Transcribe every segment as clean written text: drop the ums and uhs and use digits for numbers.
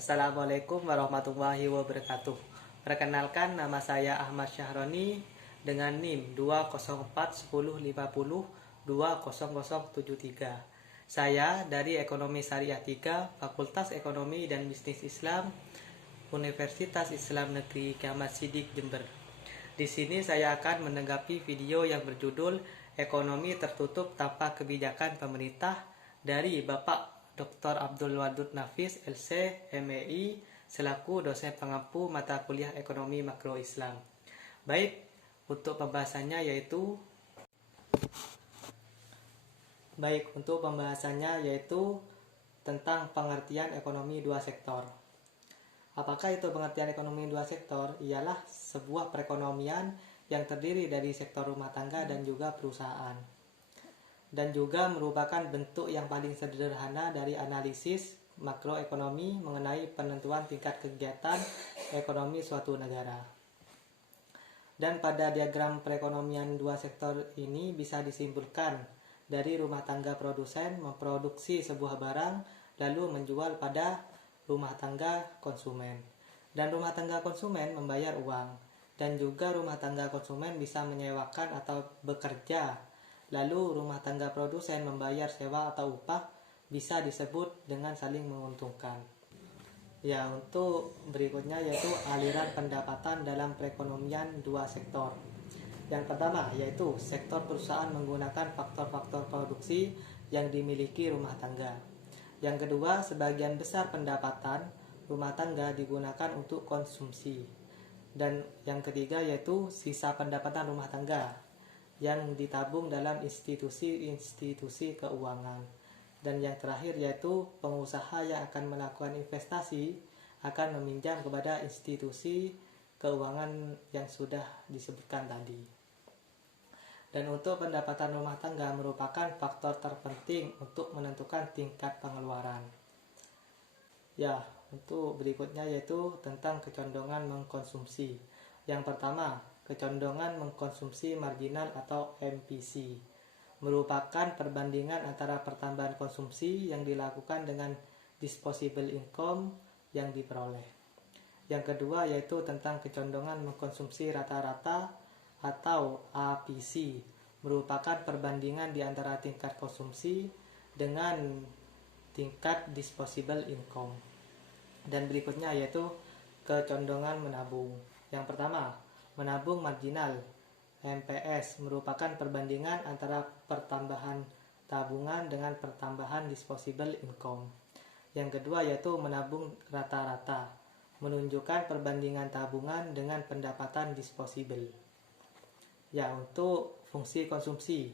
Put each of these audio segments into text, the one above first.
Assalamualaikum warahmatullahi wabarakatuh. Perkenalkan, nama saya Ahmad Syahroni dengan NIM 2041050200073. Saya dari Ekonomi Syariah 3, Fakultas Ekonomi dan Bisnis Islam, Universitas Islam Negeri Kiamat Sidik Jember. Di sini saya akan menanggapi video yang berjudul Ekonomi Tertutup Tanpa Kebijakan Pemerintah dari Bapak Dr. Abdul Wadud Nafis, LC, MEI, selaku dosen pengampu mata kuliah Ekonomi Makro Islam. Baik, untuk pembahasannya yaitu tentang pengertian ekonomi dua sektor. Apakah itu pengertian ekonomi dua sektor? Ialah sebuah perekonomian yang terdiri dari sektor rumah tangga dan juga perusahaan, dan juga merupakan bentuk yang paling sederhana dari analisis makroekonomi mengenai penentuan tingkat kegiatan ekonomi suatu negara. Dan pada diagram perekonomian dua sektor ini bisa disimpulkan dari rumah tangga produsen memproduksi sebuah barang lalu menjual pada rumah tangga konsumen, dan rumah tangga konsumen membayar uang, dan juga rumah tangga konsumen bisa menyewakan atau bekerja, lalu rumah tangga produsen membayar sewa atau upah, bisa disebut dengan saling menguntungkan. Ya, untuk berikutnya yaitu aliran pendapatan dalam perekonomian dua sektor. Yang pertama yaitu sektor perusahaan menggunakan faktor-faktor produksi yang dimiliki rumah tangga. Yang kedua, sebagian besar pendapatan rumah tangga digunakan untuk konsumsi. Dan yang ketiga yaitu sisa pendapatan rumah tangga yang ditabung dalam institusi-institusi keuangan. Dan yang terakhir yaitu pengusaha yang akan melakukan investasi akan meminjam kepada institusi keuangan yang sudah disebutkan tadi. Dan untuk pendapatan rumah tangga merupakan faktor terpenting untuk menentukan tingkat pengeluaran. Ya, untuk berikutnya yaitu tentang kecondongan mengkonsumsi. Yang pertama, kecondongan mengkonsumsi marginal atau MPC merupakan perbandingan antara pertambahan konsumsi yang dilakukan dengan disposable income yang diperoleh. Yang kedua yaitu tentang kecondongan mengkonsumsi rata-rata atau APC, merupakan perbandingan di antara tingkat konsumsi dengan tingkat disposable income. Dan berikutnya yaitu kecondongan menabung. Yang pertama, menabung marginal MPS merupakan perbandingan antara pertambahan tabungan dengan pertambahan disposable income. Yang kedua yaitu menabung rata-rata, menunjukkan perbandingan tabungan dengan pendapatan disposable. Ya, untuk fungsi konsumsi,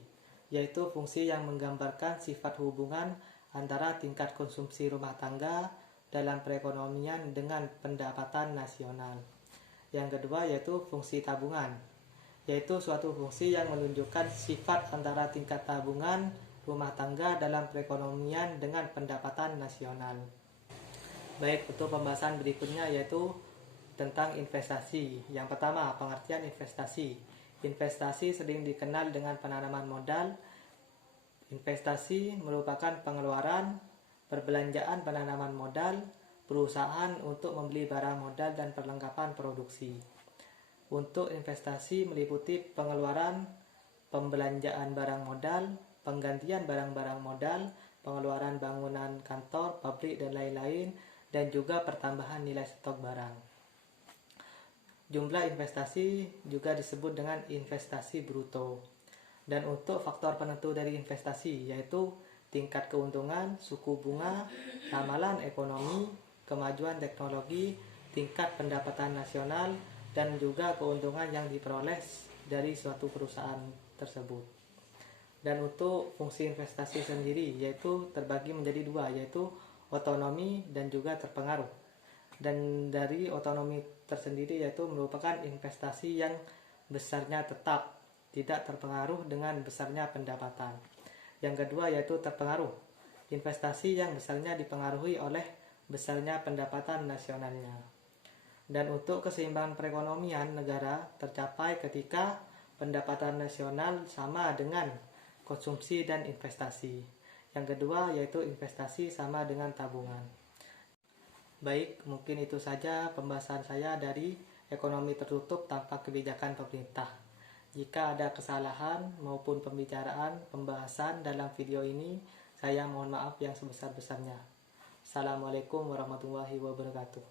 yaitu fungsi yang menggambarkan sifat hubungan antara tingkat konsumsi rumah tangga dalam perekonomian dengan pendapatan nasional. Yang kedua yaitu fungsi tabungan, yaitu suatu fungsi yang menunjukkan sifat antara tingkat tabungan rumah tangga dalam perekonomian dengan pendapatan nasional. Baik, untuk pembahasan berikutnya yaitu tentang investasi. Yang pertama, pengertian investasi. Investasi sering dikenal dengan penanaman modal. Investasi merupakan pengeluaran, perbelanjaan penanaman modal perusahaan untuk membeli barang modal dan perlengkapan produksi. Untuk investasi meliputi pengeluaran, pembelanjaan barang modal, penggantian barang-barang modal, pengeluaran bangunan kantor, pabrik dan lain-lain, dan juga pertambahan nilai stok barang. Jumlah investasi juga disebut dengan investasi bruto. Dan untuk faktor penentu dari investasi yaitu tingkat keuntungan, suku bunga, ramalan ekonomi, kemajuan teknologi, tingkat pendapatan nasional, dan juga keuntungan yang diperoleh dari suatu perusahaan tersebut. Dan untuk fungsi investasi sendiri yaitu terbagi menjadi dua, yaitu otonomi dan juga terpengaruh. Dan dari otonomi tersendiri yaitu merupakan investasi yang besarnya tetap, tidak terpengaruh dengan besarnya pendapatan. Yang kedua yaitu terpengaruh, investasi yang besarnya dipengaruhi oleh besarnya pendapatan nasionalnya. Dan untuk keseimbangan perekonomian negara tercapai ketika pendapatan nasional sama dengan konsumsi dan investasi. Yang kedua yaitu investasi sama dengan tabungan. Baik, mungkin itu saja pembahasan saya dari ekonomi tertutup tanpa kebijakan pemerintah. Jika ada kesalahan maupun pembahasan dalam video ini, saya mohon maaf yang sebesar-besarnya. Assalamualaikum warahmatullahi wabarakatuh.